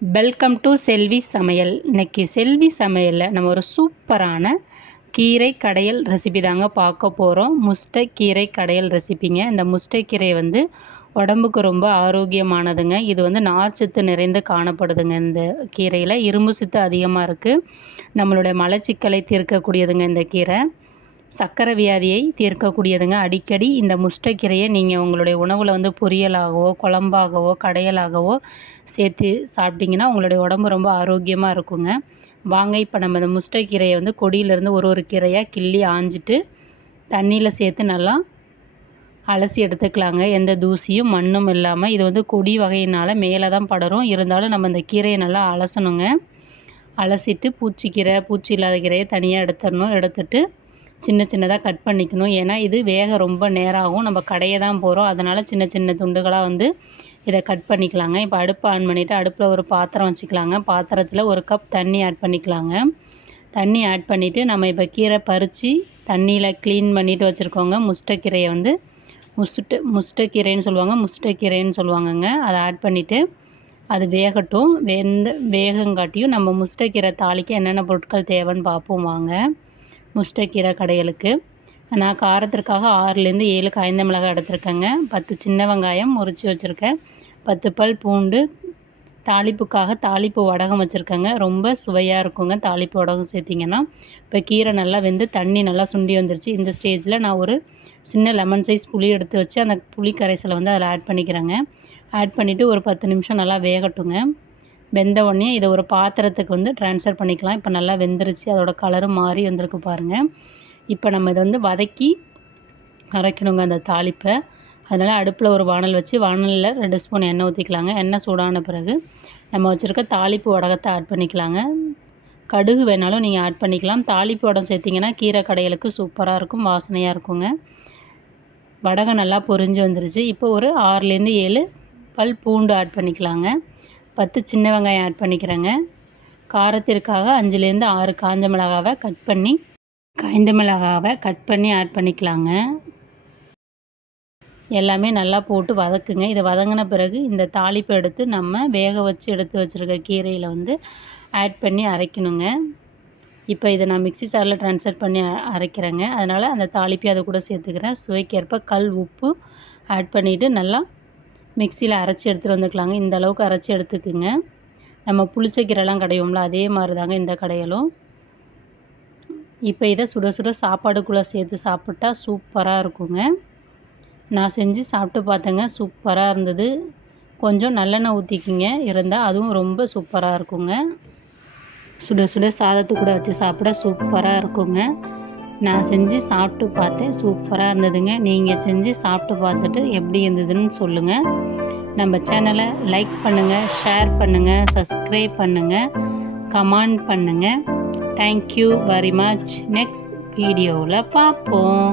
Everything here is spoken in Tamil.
வெல்கம் டு செல்வி சமையல் இன்னைக்கு செல்வி சமையலில் நம்ம ஒரு சூப்பரான கீரை கடையல் ரெசிபி தாங்க பார்க்க போகிறோம் முஸ்டை கீரை கடையல் ரெசிபிங்க இந்த முஸ்டை கீரை வந்து உடம்புக்கு ரொம்ப ஆரோக்கியமானதுங்க. இது வந்து நார்ச்சத்து நிறைந்து காணப்படுதுங்க. இந்த கீரையில் இரும்பு சத்து அதிகமாக இருக்குது நம்மளுடைய மலச்சிக்கலை தீர்க்கக்கூடியதுங்க இந்த கீரை. சக்கரை வியாதியை தீர்க்கக்கூடியதுங்க. அடிக்கடி இந்த முஷ்டக்கீரையை நீங்கள் உங்களுடைய உணவில் வந்து பொரியலாகவோ குழம்பாகவோ கடையலாகவோ சேர்த்து சாப்பிட்டிங்கன்னா உங்களுடைய உடம்பு ரொம்ப ஆரோக்கியமாக இருக்குங்க. வாங்க இப்போ நம்ம இந்த முஷ்டக்கீரையை வந்து கொடியிலேருந்து ஒரு ஒரு கீரையாக கிள்ளி ஆஞ்சிட்டு தண்ணியில் சேர்த்து நல்லா அலசி எடுத்துக்கலாங்க. எந்த தூசியும் மண்ணும் இல்லாமல் இது வந்து கொடி வகையினால் மேலே தான் படரும். இருந்தாலும் நம்ம இந்த கீரையை நல்லா அலசணுங்க. அலசிட்டு பூச்சிக்கீரை பூச்சி இல்லாத கீரையை தனியாக எடுத்துடணும். எடுத்துட்டு சின்ன சின்னதாக கட் பண்ணிக்கணும். ஏன்னா இது வேக ரொம்ப நேரம் ஆகும் நம்ம கடையை தான் போகிறோம் அதனால் சின்ன சின்ன துண்டுகளாக வந்து இதை கட் பண்ணிக்கலாங்க. இப்போ அடுப்பு ஆன் பண்ணிவிட்டு அடுப்பில் ஒரு பாத்திரம் வச்சுக்கலாங்க. பாத்திரத்தில் ஒரு கப் தண்ணி ஆட் பண்ணிக்கலாங்க. தண்ணி ஆட் பண்ணிவிட்டு நம்ம இப்போ கீரை பறித்து தண்ணியில் க்ளீன் பண்ணிவிட்டு வச்சுருக்கோங்க. முஸ்டக்கீரையை வந்து முஸ்ட்டு முஸ்டக்கீரைன்னு சொல்லுவாங்க. முஸ்டக்கீரைன்னு சொல்லுவாங்கங்க. அதை ஆட் பண்ணிவிட்டு அது வேகட்டும். வெந்த வேகங்காட்டியும் நம்ம முஸ்டக்கீரை தாளிக்க என்னென்ன பொருட்கள் தேவைன்னு பார்ப்போம். வாங்க. முஷ்டக்கீரை கடையலுக்கு நான் காரத்திற்காக ஆறுலேருந்து ஏழு காய்ந்த மிளகாய் எடுத்திருக்கேங்க. பத்து சின்ன வெங்காயம் முறிச்சு வச்சுருக்கேன். பத்து பல் பூண்டு. தாளிப்புக்காக தாளிப்பு வடகம் வச்சுருக்கேங்க. ரொம்ப சுவையாக இருக்குங்க தாளிப்பு வடகம் சேர்த்திங்கன்னா. இப்போ கீரை நல்லா வெந்து தண்ணி நல்லா சுண்டி வந்துருச்சு. இந்த ஸ்டேஜில் நான் ஒரு சின்ன லெமன் சைஸ் புளி எடுத்து வச்சு அந்த புளி கரைசலை வந்து அதில் ஆட் பண்ணிக்கிறேங்க. ஆட் பண்ணிவிட்டு ஒரு பத்து நிமிஷம் நல்லா வேகட்டுங்க. வெந்த உடனே இதை ஒரு பாத்திரத்துக்கு வந்து ட்ரான்ஸ்ஃபர் பண்ணிக்கலாம். இப்போ நல்லா வெந்துருச்சு. அதோட கலரும் மாறி வந்திருக்கு பாருங்கள் இப்போ நம்ம இதை வந்து வதக்கி அரைக்கணுங்க அந்த தாளிப்பை. அதனால் அடுப்பில் ஒரு வானல் வச்சு வானலில் ரெண்டு ஸ்பூன் எண்ணெய் ஊற்றிக்கலாங்க எண்ணெய் சூடான பிறகு நம்ம வச்சுருக்க தாளிப்பு வடகத்தை ஆட் பண்ணிக்கலாங்க. கடுகு வேணாலும் நீங்கள் ஆட் பண்ணிக்கலாம். தாளிப்பு வடம் சேர்த்திங்கன்னா கீரை கடைகளுக்கு சூப்பராக இருக்கும் வாசனையாக இருக்குங்க. வடகம் நல்லா பொரிஞ்சு வந்துருச்சு. இப்போ ஒரு ஆறுலேருந்து ஏழு பல் பூண்டு ஆட் பண்ணிக்கலாங்க. பத்து சின்ன வெங்காயம் ஆட் பண்ணிக்கிறேங்க. காரத்திற்காக அஞ்சுலேருந்து ஆறு காஞ்ச மிளகாவை கட் பண்ணி காய்ந்த மிளகாவை கட் பண்ணி ஆட் பண்ணிக்கலாங்க. எல்லாமே நல்லா போட்டு வதக்குங்க. இதை வதங்கின பிறகு இந்த தாளிப்பை எடுத்து நம்ம வேக வச்சு எடுத்து வச்சுருக்க கீரையில் வந்து ஆட் பண்ணி அரைக்கணுங்க. இப்போ இதை நான் மிக்சி சாரில் ட்ரான்ஸ்ஃபர் பண்ணி அரைக்கிறேங்க. அதனால் அந்த தாளிப்பை அதை கூட சேர்த்துக்கிறேன். சுவைக்கேற்ப கல் உப்பு ஆட் பண்ணிவிட்டு நல்லா மிக்சியில் அரைச்சி எடுத்துகிட்டு வந்துக்கலாங்க. இந்த அளவுக்கு அரைச்சி எடுத்துக்குங்க. நம்ம புளிச்ச கீரைலாம் கடையோம்ல அதே மாதிரி தாங்க இந்த கடையலும். இப்போ இதை சுட சுட சாப்பாடுக்குள்ளே சேர்த்து சாப்பிட்டா சூப்பராக இருக்குங்க. நான் செஞ்சு சாப்பிட்டு பார்த்தேங்க சூப்பராக இருந்தது. கொஞ்சம் நல்லெண்ணெய் ஊற்றிக்கிங்க இருந்தால் அதுவும் ரொம்ப சூப்பராக இருக்குங்க. சுட சுட சாதத்து கூட வச்சு சாப்பிட சூப்பராக இருக்குங்க. நான் செஞ்சு சாப்பிட்டு பார்த்தேன். சூப்பராக இருந்ததுங்க. நீங்கள் செஞ்சு சாப்பிட்டு பார்த்துட்டு எப்படி இருந்ததுன்னு சொல்லுங்கள் நம்ம சேனலை லைக் பண்ணுங்கள் ஷேர் பண்ணுங்கள் சப்ஸ்கிரைப் பண்ணுங்கள் கமெண்ட் பண்ணுங்கள் தேங்க்யூ வெரி மச் நெக்ஸ்ட் வீடியோவில் பார்ப்போம்.